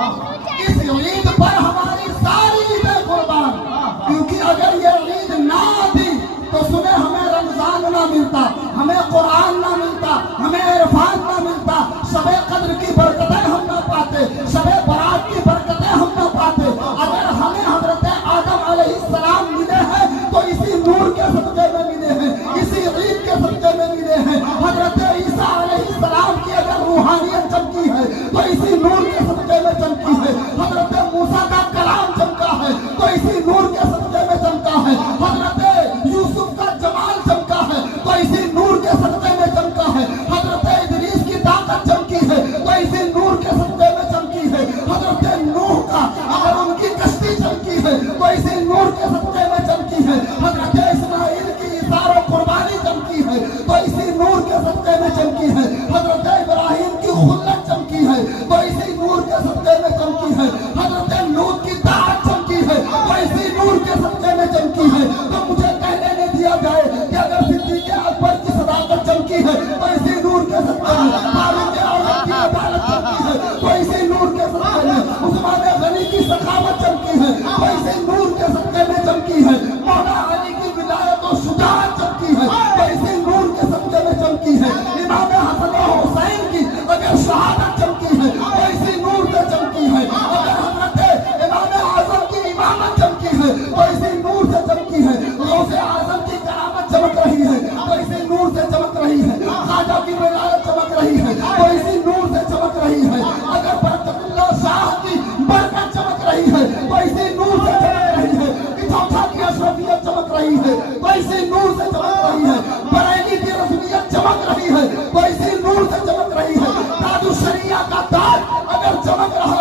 इस ईद पर हमारी सारी ईदें कुर्बान, क्योंकि अगर ये ईद ना आती तो सुने हमें रमजान ना मिलता, हमें कुरान ना मिलता, हमें इरफान ना मिलता, शबे कद्र की बरकतें हम ना पाते, शबे बरात की बरकतें हम ना पाते। अगर हमें हजरत आदम अलैहिस्सलाम मिले हैं तो इसी नूर के सदक़े में मिले हैं, इसी ईद के सदक़े में मिले हैं। हजरत ईसा अलैहिस्सलाम की अगर रूहानियत चमकी है तो इसी नूर के सदक़े में चमकी है। हजरत मूसा का कलाम चमका है तो इसी नूर के सदक़े में चमका है। हजरत यूसुफ का जमाल चमका है तो इसी नूर के सदक़े में चमका है। हजरत इदरीस की ताकत चमकी है तो इसी नूर के सदक़े में चमकी है। हजरत नूह का अगर उनकी कश्ती चमकी है तो इसी नूर के सदक़े में चमकी है। हजरत इस्माइल की इशारों कुर्बानी चमकी है तो इसी नूर के सदक़े में चमकी है। हजरत इब्राहिम की खुल्लत चमकी है तो इसी नूर के सदक़े में चमकी है। हजरत लूत की ताकत चमकी है तो इसी नूर के सदक़े में चमकी है। तो मुझे कहने नहीं दिया जाए कि अगर सिद्दीक़ अकबर की सदाकत चमकी है तो इसी नूर के सदक़े में, फारूक आज़म की अदालत चमकी है तो इसी नूर के सदक़े में, उस्मान गनी की सखावत चमकी है तो इसी नूर के सदक़े में चमकी है। मौला अली की विलायत और शुजाअत चमकी है तो इसी नूर के सदक़े में चमकी है। इमाम हसन और हुसैन की अगर शहादत चमकी है तो इसी नूर से चमकी है। अगर हजरत इमाम आज़म की इमामत चमकी है तो इसी नूर से चमकी है। गौसे आज़म की करामत चमक रही है तो इसी नूर से चमक रही है। ख्वाजा की विलायत चमक रही है तो इसी नूर से चमक रही है। अगर बरकतुल्लाह शाह की बरकत चमक रही है तो इसी नूर से चमक रही है। इथौथा की अशरफियत चमक रही है तो इसी नूर से चमक रही है। बरेली की रस्मियत चमक रही है तो इसी नूर से चमक रही है। ताजुश शरिया का ताज अगर चमक रहा